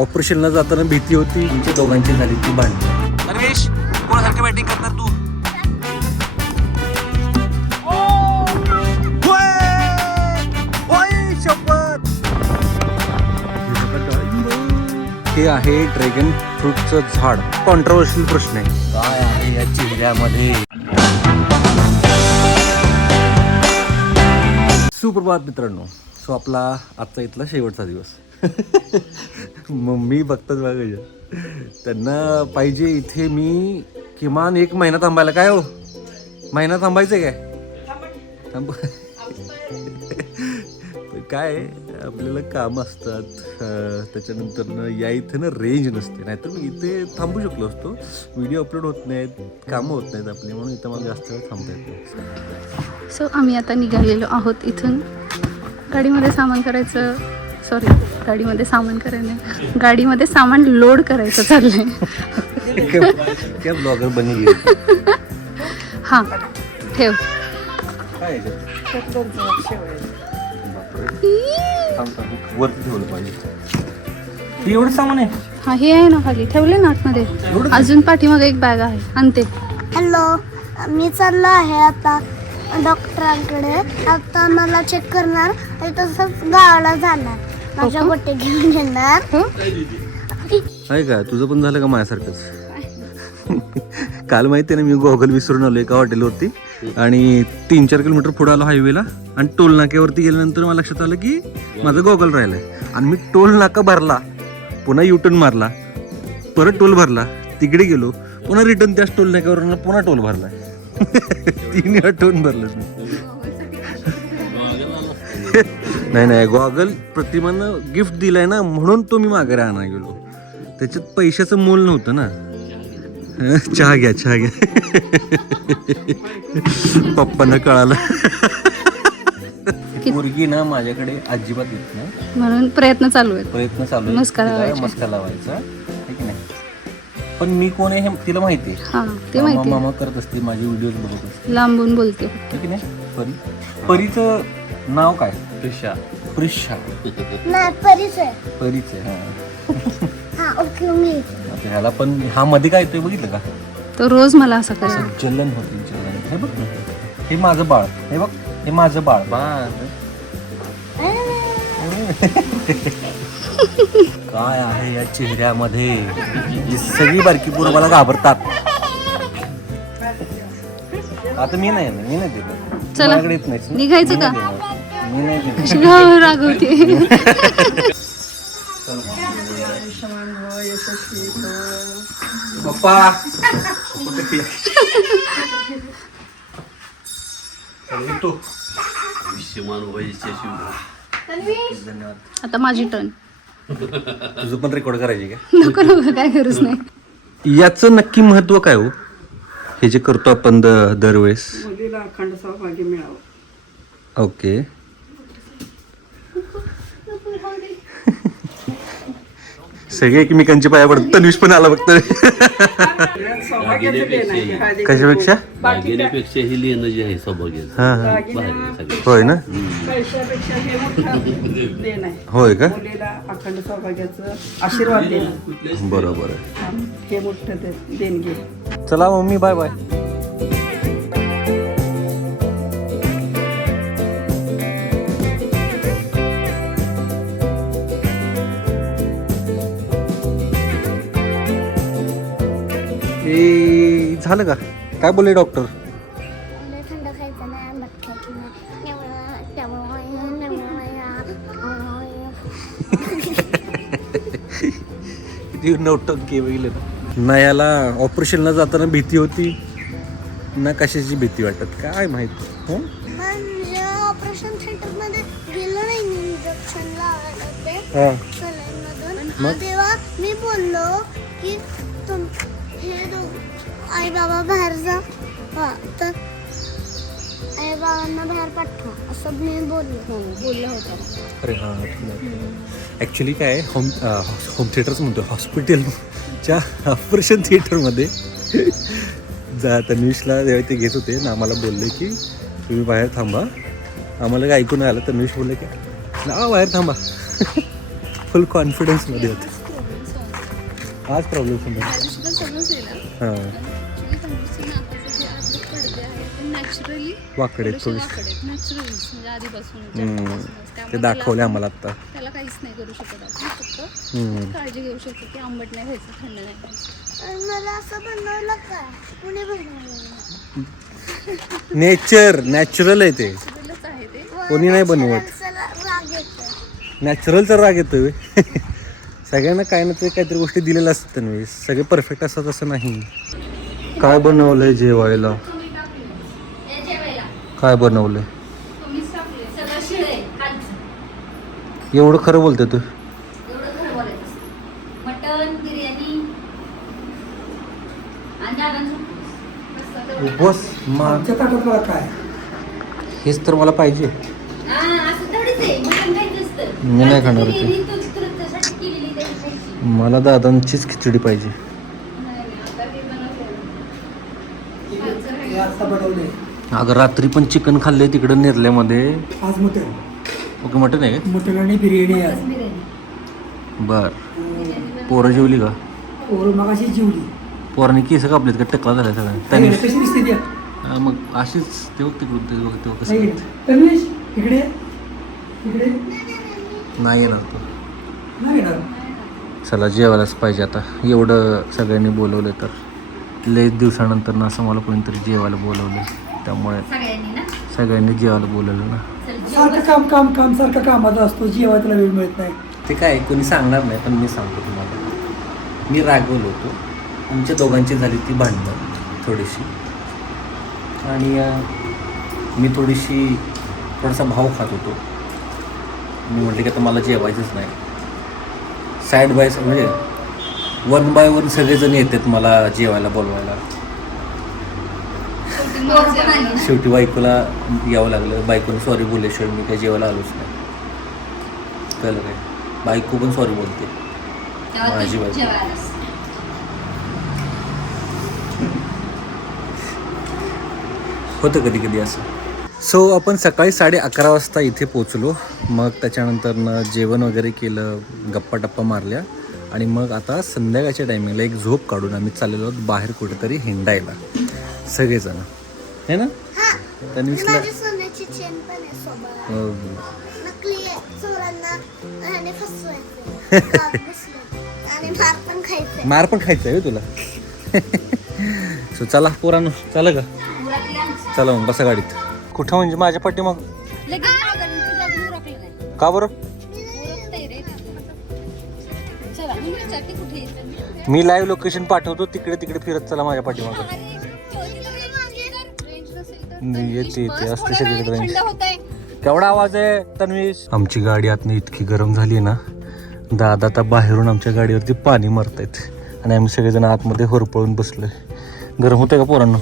ऑपरेशनला जाताना भीती होती, तुमच्या दोघांची झाली ती भांडण. दरवेश कोणासारखं बॅटिंग करणार तू? हे आहे ड्रॅगन फ्रूटचं झाड. कॉन्ट्रोवर्शियल प्रश्न आहे, काय आहे या चेहऱ्यामध्ये? सुप्रभात मित्रांनो. सो आपला आजचा इथला शेवटचा दिवस. मम्मी बघतात बघा, त्यांना पाहिजे इथे मी किमान 1 महिना थांबायला. काय हो, महिना थांबायचं काय? थांब. काय आपल्याला कामं असतात, त्याच्यानंतर या इथे ना रेंज नसते, नाहीतर मी इथे थांबू शकलो असतो. व्हिडिओ अपलोड होत नाहीत, कामं होत नाहीत आपली, म्हणून इथं मला जास्त वेळ थांबता येत नाही. सो आम्ही आता निघालेलो आहोत इथून. गाडीमध्ये सामान करायचं, गाडीमध्ये सामान लोड करायचं चाललंय. क्या ब्लॉगर बनी गेली. हां ठेव. काय वरती ठेवलं पाहिजे. एवढं सामान आहे? हा, हे आहे ना खाली ठेवले ना आतमध्ये. अजून पाठीमागे एक बॅग आहे, आणते. हॅलो, मी चाललो आहे आता डॉक्टरांकडे. आता मला चेक करणार आणि तसंच गावाला जाणार, माझ्या गोटे घेऊन येणार. आहे का तुझं पण झालं का माझ्यासारखंच? काल माहिती आहे ना, मी गॉगल विसरून आलो एका हॉटेलवरती आणि 3-4 किलोमीटर पुढे आलो हायवेला, आणि टोल नाक्यावरती गेल्यानंतर मला लक्षात आलं की माझं गॉगल राहिलंय. आणि मी टोल नाका भरला, पुन्हा युटर्न मारला, परत टोल भरला, तिकडे गेलो, पुन्हा रिटर्न त्याच टोल नाक्यावर पुन्हा टोल भरलाय. 3 आठवण भरलंच नाही. गॉगल प्रतिमानं गिफ्ट दिलाय ना, म्हणून तो मी मागे राहणार गेलो. त्याच्यात पैशाचं मोल नव्हतं ना. चहा घ्या. पप्पांना कळालं. मुलगी ना माझ्याकडे अजिबात येत नाही, म्हणून प्रयत्न चालू आहे. मस्का लावायचा, ठीक नाही. पण मी कोण आहे हे तिला माहिती आहे. हा, ते माहिती. मामा करत असते, माझे व्हिडिओज बघत असते, लांबून बोलते. ठीक नाही. परीचं नाव काय? प्रिशा. नाही, परिचय. हा, ओके. मी ह्याला पण हा मध्ये काय येतोय बघितलं का? तो रोज मला असं करेल. जलन होती. हे बघ ना, हे माझं बाळ. हे बघ, हे माझं बाळ. काय आहे या चेहऱ्यामध्ये? ही सगळी बारकी पोरं मला घाबरतात. आता मी नाही दिलं. चला, माझ्याकडे येत नाही. निघायचं का? मी नाही दिलं. रागवते. पप्पा धन्यवाद. आता माझी टर्न. तुझं पण रेकॉर्ड करायची का? नको, काय गरज नाही. याचं नक्की महत्व काय हो, हे जे करतो आपण दरवेळेस? मुलीला अखंड सहभागी मिळावं. ओके. सगळे एकमेकांच्या पाया पडत. तन्वीश पण आला फक्त. कशापेक्षा? दागिन्यापेक्षा ही लेणं जे आहे सौभाग्याचं. होय ना? पैशापेक्षा हे मोठं देण आहे. होय का? मुलीला अखंड सौभाग्याचं आशीर्वाद देणं, बरोबर आहे. हे मोठं देणगी. चला मम्मी, बाय बाय. झालं का? काय बोलले डॉक्टर? थंड खायचं नाही, आंबट खायचं किती नौटंकी बघितलं ना. नयाला ऑपरेशनला जाताना भीती होती ना, कशाची भीती वाटत काय माहिती. म्हणजे ऑपरेशन थिएटर मध्ये गेलो नाही मी इंजेक्शन लावायला ते सलाईनमधून. तेव्हा मी बोललो की हे आई बाबा बाहेर जा, तर आई बाबांना बाहेर पाठवा, असं मी बोललो होता. अरे हां, ॲक्च्युली काय होम थिएटरच म्हणतो, हॉस्पिटलच्या ऑपरेशन थिएटरमध्ये तन्वीशला जेव्हा ते घेत होते ना, आम्हाला बोलले की तुम्ही बाहेर थांबा. आम्हाला काय ऐकून आलं, तन्वीश बोलले की बाहेर थांबा. फुल कॉन्फिडन्समध्ये होते. आज प्रॉब्लेम समजा त्या दिवशी पण समजलेला. हां Actually तनुजचं नाकाचं जे आतले पडदे आहेत ते नॅचरली वाकडे थोडेसे थोडीशी वाकडे आहेत. नॅचरलीच म्हणजे आधीपासूनच हम्म. जन्मापासूनच. त्यामुळे ते दाखवले त्याला आम्हाला आत्ता आपण- त्याला काहीच नाही करू शकत आपण फक्त हम्म. काळजी घेऊ शकतो की आंबट नाही व्हायचं, थंड नाही व्हायचं. आणि मला असं बनवलं काय कुणी बनवलं नेचर नॅचरल आहे ते Naturalच आहे ते. कोणी नाही बनवत माणसाला राग येतो नॅचरलचा राग येतोय सगळ्यांना काय ना ते काहीतरी गोष्टी दिलेल्या असतात त्यांनी सगळे परफेक्ट असतात असं नाही काय बनवलंय जेवायला काय बनवलंय एवढं खरं बोलते तू मटन बिर्याणी बस आमच्या ताटात बघा काय हेच तर मला पाहिजे असं थोडीच आहे मटन खायचं असतं. मी नाही खाणार ते. बिर्याणी तूच तुझ्यासाठी केलेली त्याची खायची. मला दादांचीच खिचडी पाहिजे हे आता बनवले अगं रात्री पण चिकन खाल्लंय तिकडं नेरल्यामध्ये आज मटण ओके मटन आहे मटण आणि बिर्याणी आज बिर्याणी बर पोरं जेवली का ओर मगाशी जेवली पोरांनी केस कापलेत का टकला झाला सगळ्या नाही, त्यांनी कशी दिसते ती हा, मग अशीच तेव्हा तिकडून तेव्हा कसं नाही तन्वीश इकडे इकडे नाही येणार तो नाही येणार चला जेवायलाच पाहिजे आता एवढं सगळ्यांनी बोलवलं तर लई दिवसानंतर ना असं मला कोणीतरी जेवायला बोलवलं त्यामुळे सगळ्यांनी ना सगळ्यांनी जेवायला बोलवलं ना चल सारखं काम काम काम सारखं कामाचा असतो जेवायला वेळ मिळत नाही ते काय कोणी सांगणार नाही पण मी सांगतो तुम्हाला मी रागवलो होतो आमच्या दोघांची झाली ती भांडणं थोडीशी आणि मी थोडासा भाव खात होतो मी म्हटलं की आता मला जेवायचंच नाही साईड बाय म्हणजे 1 by 1 सगळेजण येतात मला जेवायला बोलवायला शेवटी बायकोला यावं लागलं बायकोने सॉरी बोलल्याशिवाय मी काही जेवायला आलोच नाही कळलं काय बायको पण सॉरी बोलते माझी बायको जेवायला होतं कधी कधी असं सो आपण सकाळी 11:30 वाजता इथे पोचलो मग त्याच्यानंतर जेवण वगैरे केलं गप्पा टप्पा मारल्या आणि मग आता संध्याकाळच्या टायमिंगला एक झोप काढून आम्ही चाललेलो आहोत बाहेर कुठेतरी हिंडायला सगळेजण है ना त्यांनी माझी सोन्याची चेन पण आहे सोबत नकली आहे चोरांना आणि फसवायचं गावात बसले. आणि मार पण खायचंय मार पण खायचं आहे तुला सो चला पोरांनो चला का चला मग बसा गाडीत कुठं म्हणजे माझ्या पाठी मग का बरं मी लाईव्ह लोकेशन पाठवतो तिकडे तिकडे फिरत चला माझ्या पाठीमागं येते येते असते सगळीकडे केवढा आवाज आहे तन्वीश आमची गाडी आतनं इतकी गरम झाली ना दादा आता बाहेरून आमच्या गाडीवरती पाणी मारतायत आणि आम्ही सगळेजण आतमध्ये होरपळून बसलोय गरम होतंय का पोरांनो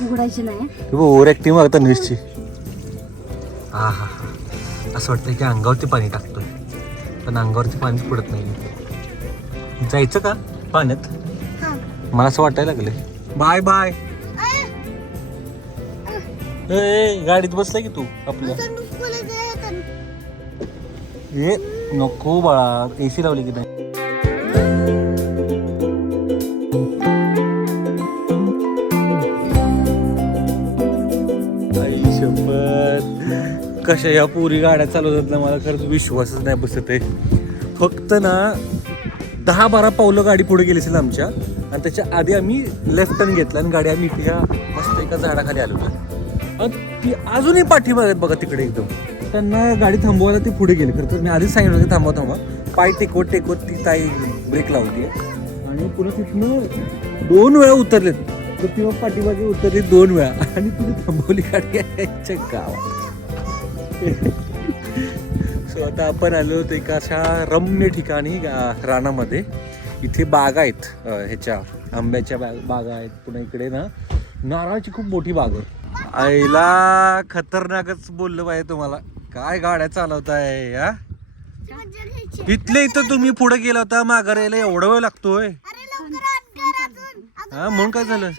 उघडायची नाही ओव्हर ऍक्टिंग आहे तन्वीशची हा हा हा असं वाटतं की अंगावरती पाणी टाकतोय पण अंगावरती पाणीच पडत नाही जायचं का पाण्यात मला असं वाटायला लागलंय बाय बाय ए गाडीत बसलाय की तू आपल्या ए नको बाळा एसी लावली की नाही आई शपथ कशा या पुरी गाड्या चालवतात ना मला खरंच विश्वासच नाही बसत आहे फक्त ना 10-12 पावलं गाडी पुढे गेली असेल आमच्या आणि त्याच्या आधी आम्ही लेफ्ट टर्न घेतला आणि गाडी आम्ही इथे मस्त एका झाडाखाली आलो आणि ती अजूनही पाठीमागत बघा तिकडे एकदम त्यांना गाडी थांबवायला ती पुढे गेली खरं तर मी आधीच सांगितलं होतं थांबवा पाय टेकवत ती ताई ब्रेक लावते आणि पुन्हा तिथनं 2 वेळा उतरलेत तर ती मग पाठीमागे उतरली 2 वेळा आणि तिने थांबवली गाडी याच्या गावात सो आता आपण आलो होतो एका अशा रम्य ठिकाणी रानामध्ये इथे बागा आहेत ह्याच्या आंब्याच्या बागा आहेत पुन्हा इकडे ना नारळाची खूप मोठी बाग आहे आईला खतरनाकच बोललं पाहिजे तुम्हाला काय गाड्या चालवताय हा इथले इथं तुम्ही पुढे गेला होता माघार यायला एवढा वेळ लागतोय हा म्हणून काय झालं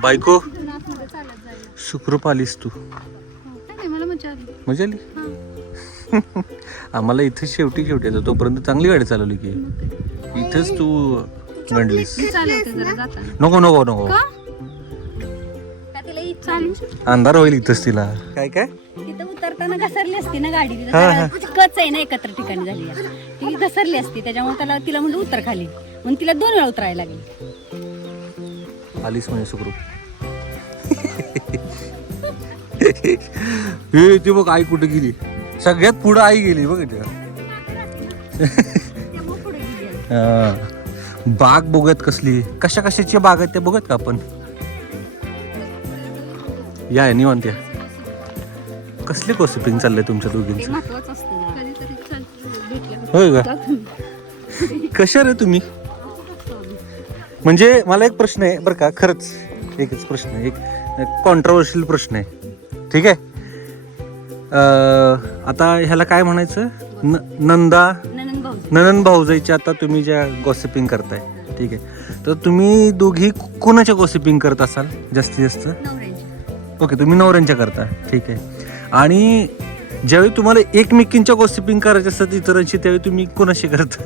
बायको सुखरूप आलीस तू मला मजा आली मजा आली आम्हाला इथं शेवटी येतं तोपर्यंत चांगली गाडी चालवली की इथंच तू गंडलीस. मी चालवते जरा जाताना. नको नको नको का? का तिला इच्छा चालू अंधार होईल इथंच तिला. काय काय तिथं उतरताना घसरली असती ना गाडी तिथं हा, हा. सगळं कच आहे ना एकत्र ठिकाणी झाली आहे. ती घसरली असती त्याच्यामुळे तिला म्हणलं उतर खाली म्हणून तिला 2 वेळा उतरायला लागली. आलीस म्हणजे सुखरूप. हे ती बघ आई कुठे गेली. सगळ्यात पुढं आई गेली बघ इथे. त्यामुळे पुढे गेली आहे. बाग बघत कसली कशा कशाची बाग आहेत ते बघत का आपण. या निवांत या. कसली गोसिपिंग चाललंय तुमच्या ते दोघींचं. महत्वाचं असतं जरा. कधीतरी भेटल्या होय का कशा रे तुम्ही. म्हणजे मला एक प्रश्न आहे बरं का खरंच एकच प्रश्न आहे. एक कॉन्ट्रोवर्शियल प्रश्न आहे. ठीक आहे. आता ह्याला काय म्हणायचं नंदा ननंद भाऊ ननंद भाऊजाईची आता तुम्ही ज्या गॉसिपिंग करताय ठीक आहे तर तुम्ही दोघी कोणाच्या गॉसिपिंग करत असाल जास्तीत जास्त. नवऱ्यांची ओके तुम्ही नवऱ्यांच्या करता ठीक आहे. आणि ज्यावेळी तुम्हाला एकमेकींच्या गॉसिपिंग करायच्या असतात इतरांशी त्यावेळी तुम्ही कोणाशी करता.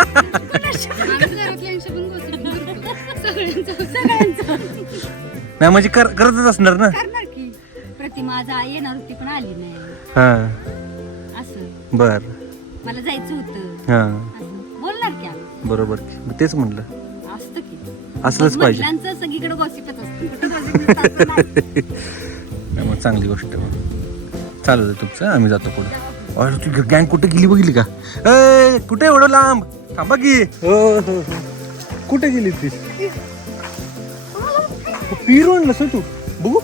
आम्ही घरातल्यांशी पण gossiping करतो. सगळ्यांचं नाही म्हणजे करतच असणार ना. करणार की प्रतिमा आज येणार होती पण आली नाही हा असं बर मला जायचं होतं हा असं बोलणार की आम्ही बरोबर मी तेच म्हणलं असतं की असलंच पाहिजे. महिलांचं सगळीकडे गॉसिपच असतं कुठं gossip नसतं असं नाही. नाही, मग चांगली गोष्ट आहे मग. चालू दे तुमचं आम्ही जातो पुढे. अरे तू गँग कुठे गेली बघितली का. ए कुठे एवढं लांब थांबा की. हो हो हो कुठे गेली ती. पिरू आणलं सर तू बघू.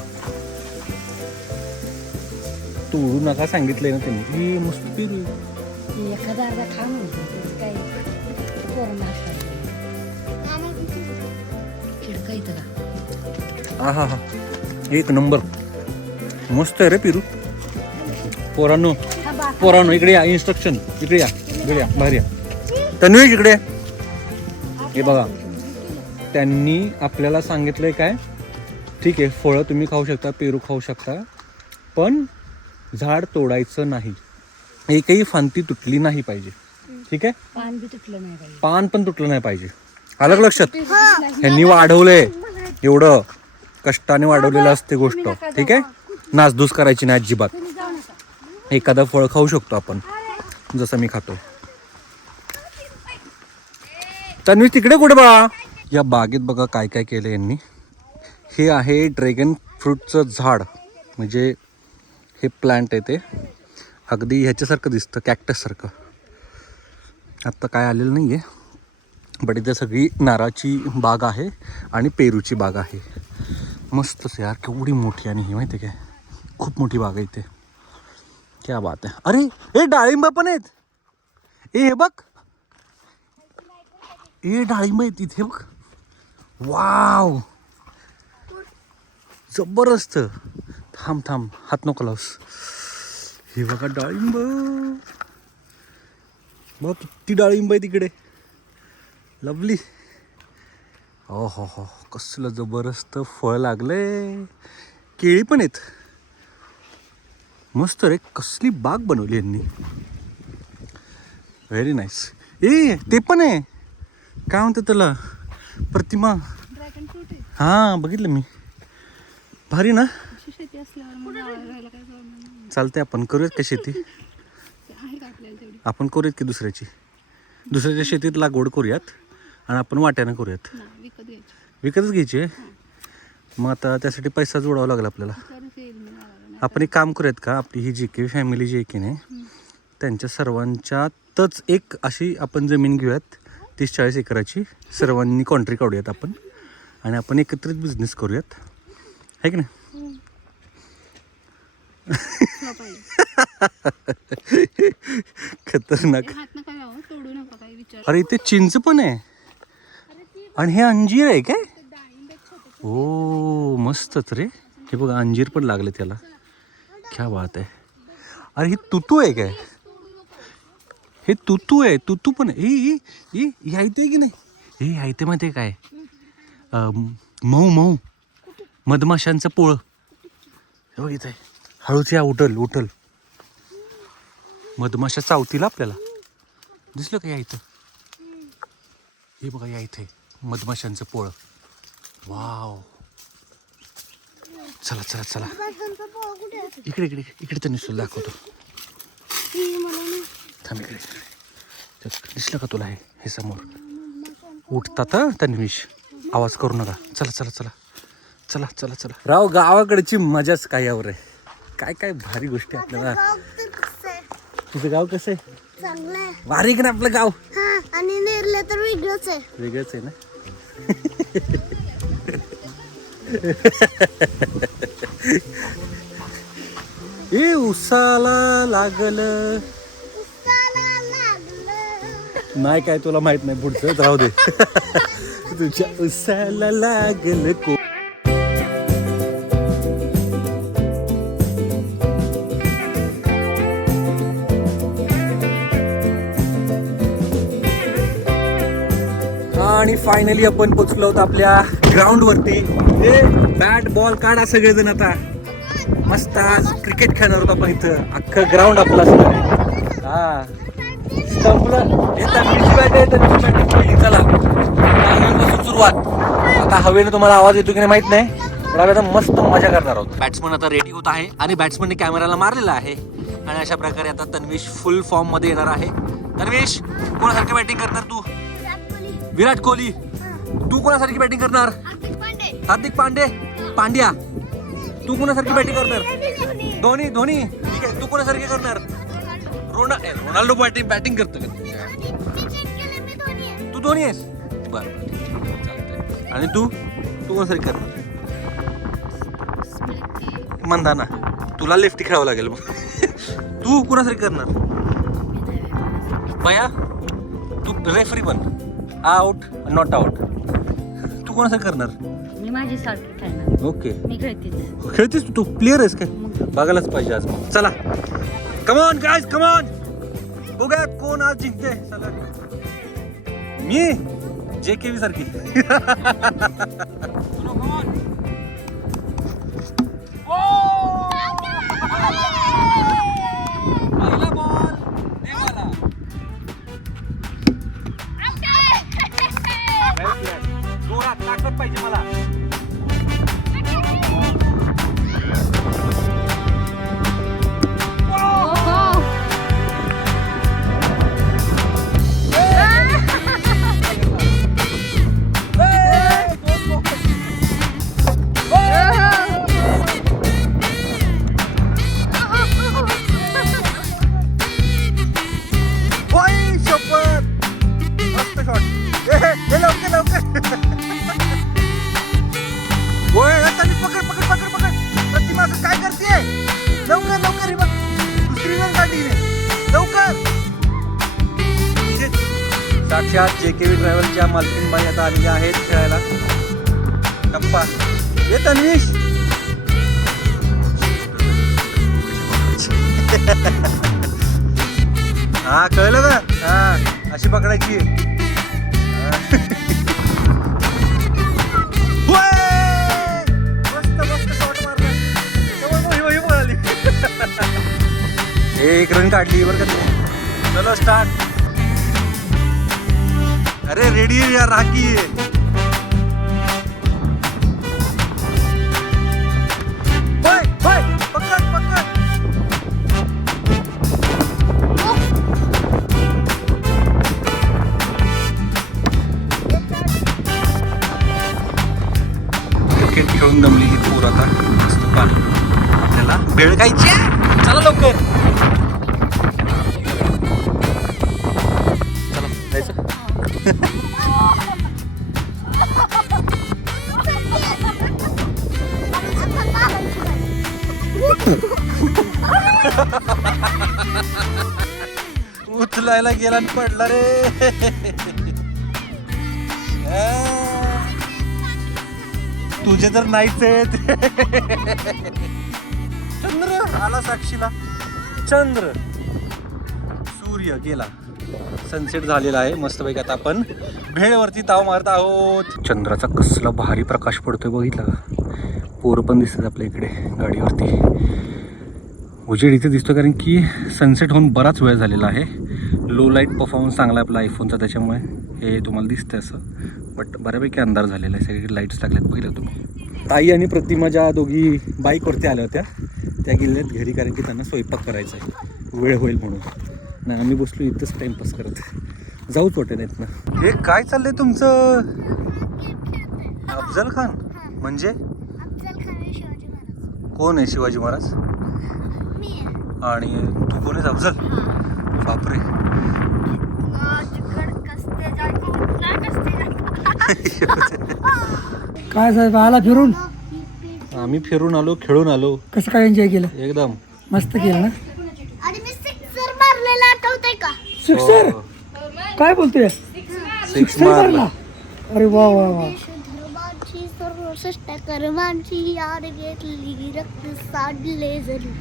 तोडू नका सांगितलंय ना त्यांनी. ही मस्त पिरू आहे. एखादा अर्धा खा म्हणतो त्याचं काय कोरोना खिडका इथं का हा हा हा एक नंबर मस्त आहे रे पिरू. पोरांनो इकडे या. इन्स्ट्रक्शन इकडे या बाहेर या. तन्वीश इकडे. हे बघा त्यांनी आपल्याला सांगितलंय काय ठीक आहे फळं तुम्ही खाऊ शकता पेरू खाऊ शकता पण झाड तोडायचं नाही. एकही फांती तुटली नाही पाहिजे. ठीक आहे. पान बी तुटलं नाही काही पान पण तुटलं नाही पाहिजे. आलं का लक्षात. ह्यांनी वाढवलंय एवढं कष्टाने वाढवलेलं असते गोष्ट. ठीक आहे. नासधूस करायची नाही अजिबात. एखादं फळ खाऊ शकतो आपण जसं मी खातो. तन्वी तिकडे कुठे बा. या बागेत बघा काय काय केलं यांनी. हे आहे ड्रॅगन फ्रूटचं झाड म्हणजे हे प्लांट आहे ते अगदी ह्याच्यासारखं दिसतं कॅक्टससारखं. आत्ता काय आलेलं नाही आहे बट इथे सगळी नारळाची बाग आहे आणि पेरूची बाग आहे. मस्तच यार केवढी मोठी आणि ही माहिती आहे काय खूप मोठी बाग आहे इथे. क्या बात आहे. अरे हे डाळिंब पण आहेत. हे बघ हे डाळिंब आहेत इथे बघ. वाव जबरदस्त. थांब थांब हात नको लावस. हे बघा डाळिंब बघ किती डाळिंब आहे तिकडे. लवली. हो हो हो कसलं जबरदस्त फळ लागले. केळी पण आहेत. मस्त रे कसली बाग बनवली यांनी. Very nice. ए ते पण आहे काय म्हणतात त्याला प्रतिमा. ड्रॅगन फ्रूट आहे. हां बघितलं मी. भारी ना. अशी शेती असल्यावर मग राहायला काय प्रॉब्लेम नाही. चालते आपण करूयात का शेती. ते आहे का आपल्याला तेवढी. आपण करूयात की दुसऱ्याच्या शेतीत लागवड करूयात आणि आपण वाट्यानं करूयात. नाही विकत घ्यायची. विकतच घ्यायची आहे. मग आता त्यासाठी पैसा जोडावा लागला आपल्याला. तरच येईल मी गावाला. नाही आपण एक काम करूयात का आपली ही जी काही फॅमिली जी आहे की नाही त्यांच्या सर्वांच्यातच एक अशी आपण जमीन घेऊयात 30-40 एकराची. सर्वांनी कॉन्ट्री काढूयात आपण आणि आपण एकत्रित बिझनेस करूयात आहे की नाही. flop आहे. खतरनाक. ते हात नका लावू, तोडू नका काही विचार. अरे इथे चिंच पण आहे आणि हे अंजीर आहे काय. ओ मस्तच रे. हे बघा अंजीर पण लागले त्याला. क्या बात आहे. अरे हे तुतू आहे काय. हे तुतू आहे. तुतू पण आहे. हे यायते की नाही. हे यायते माहिती आहे काय मऊ मधमाशांचं पोळ. हे बघ इथे हळूच या. उठल मधमाशा चावतील आपल्याला. दिसलं का या इथं? हे बघा या इथे मधमाशांचं पोळं. वाव. चला चला चला इकडे इकडे इकडे तर निसुल दाखवतो. थांब इकडे. दिसलं का तुला हे समोर उठतात तन्वीश. आवाज करू नका. चला चला चला चला चला चला. राव गावाकडची मजाच काय यावर आहे. काय काय भारी गोष्टी आपल्याला. तुझं गाव कसं आहे? चांगलं आहे. भारी का ना आपलं गाव. हा आणि नेरले तर वेगळंच आहे. वेगळंच आहे ना. ए उसाला लागलं. नाही काय तुला माहित नाही पुढचं राहू दे. तुझ्या उसाला लागलं को. आणि फायनली आपण पोचलो आहोत आपल्या ग्राउंड वरती. बॅट बॉल काढा सगळेजण. आता मस्त आज क्रिकेट खेळणार होतो आपण इथं. अख्खं ग्राउंड आपलं असणार. हा संपलं. चला पासून सुरुवात. आता हवेने तुम्हाला आवाज येतो की नाही माहित नाही, पण आता मस्त मजा करणार आहोत. बॅट्समन आता रेडी होत आहे आणि बॅट्समनने कॅमेराला मारलेला आहे. आणि अशा प्रकारे आता तन्वीश फुल फॉर्म मध्ये येणार आहे. तन्वीश कोणासारखी बॅटिंग करणार तू? विराट कोहली. तू कोणासारखी बॅटिंग करणार? हार्दिक पांडे. पांड्या. तू कोणासारखी बॅटिंग करणार? धोनी. धोनी ठीक आहे. तू कोणासारखी करणार? रोनाल्डो बॅटिंग करतो का? तू धोनी आहेस. बरं चालतंय. आणि तू कोणासारखी करणार? मंदाना. तुला लेफ्टी खेळावं लागेल मग. तू कोणासारखी करणार? बया तू रेफरी बन. Out not out. तू कोणासारखी करणार? मी माझी सारखी खेळणार. ओके. मी खेळतेच. खेळतेस तू? प्लेअर आहेस काय? बघायलाच पाहिजे आज मग. चला कमॉन गाईज कमॉन. बघूया कोण आज जिंकते. चला. मी JKV सारखी. पहिला बॉल देवाला. जोरात ताकद पाहिजे मला. साक्षात JKV ट्रॅव्हलच्या मालकीनबाई आता आलेल्या आहेत खेळायला. टप्पा ये तन्वीश. हा कळलं का? हा अशी पकडायची. मस्त मस्त शॉट मारला. एक रन काढली बरं का तुम्ही. चलो स्टार्ट. अरे रेडी है यार. राखी है. पकड़ पकड़. क्रिकेट खेळून दमलेली पोर आता मस्त पाणी. आपल्याला भेळ खायची. चला लवकर. चला जायचं. उचलायला गेला आणि पडला रे. तुझे तर नाहीच आहेत. चंद्र आला साक्षीला. चंद्र. सूर्य गेला. सनसेट झालेला आहे मस्तपैकी. आता आपण भेळवरती ताव मारत आहोत. चंद्राचा कसला भारी प्रकाश पडतोय बघितला का? पोरं पण दिसतात आपल्या इकडे गाडीवरती. उजेड इथे दिसतो कारण की सनसेट होऊन बराच वेळ झालेला आहे. लो लाईट परफॉर्मन्स चांगला आहे आपला आयफोनचा, त्याच्यामुळे हे तुम्हाला दिसतंय असं. बट बऱ्यापैकी अंधार झालेला आहे, सगळीकडे लाईट्स लागल्यात. बघितलं तुम्ही. ताई आणि प्रतिमा ज्या दोघी बाईकवरती आल्या होत्या त्या गेल्यात घरी कारण की त्यांना स्वयंपाक करायचा आहे, वेळ होईल म्हणून. नाही आम्ही बसलो इथंच टाईमपास करत, जाऊच वाटत नाहीत ना. हे काय चाललंय तुमचं? अफजल खान म्हणजे अफजल खान हे शिवाजी महाराज. कोण आहे शिवाजी महाराज? मी आहे. आणि तू कोण आहेस? अफजल? बापरे. काय साहेब आला फिरून? आम्ही फिरून आलो, खेळून आलो, कसं काय एन्जॉय केलं? एकदम मस्त केलं ना. आणि मी सिक्सर मारलेला आठवतंय का? सिक्सर? काय बोलतोय? सिक्स मारला. अरे वा वा वा. धर्माची सर्वश्रेष्ठ कर्मांची याद घेतली, रक्त सांडले जरी.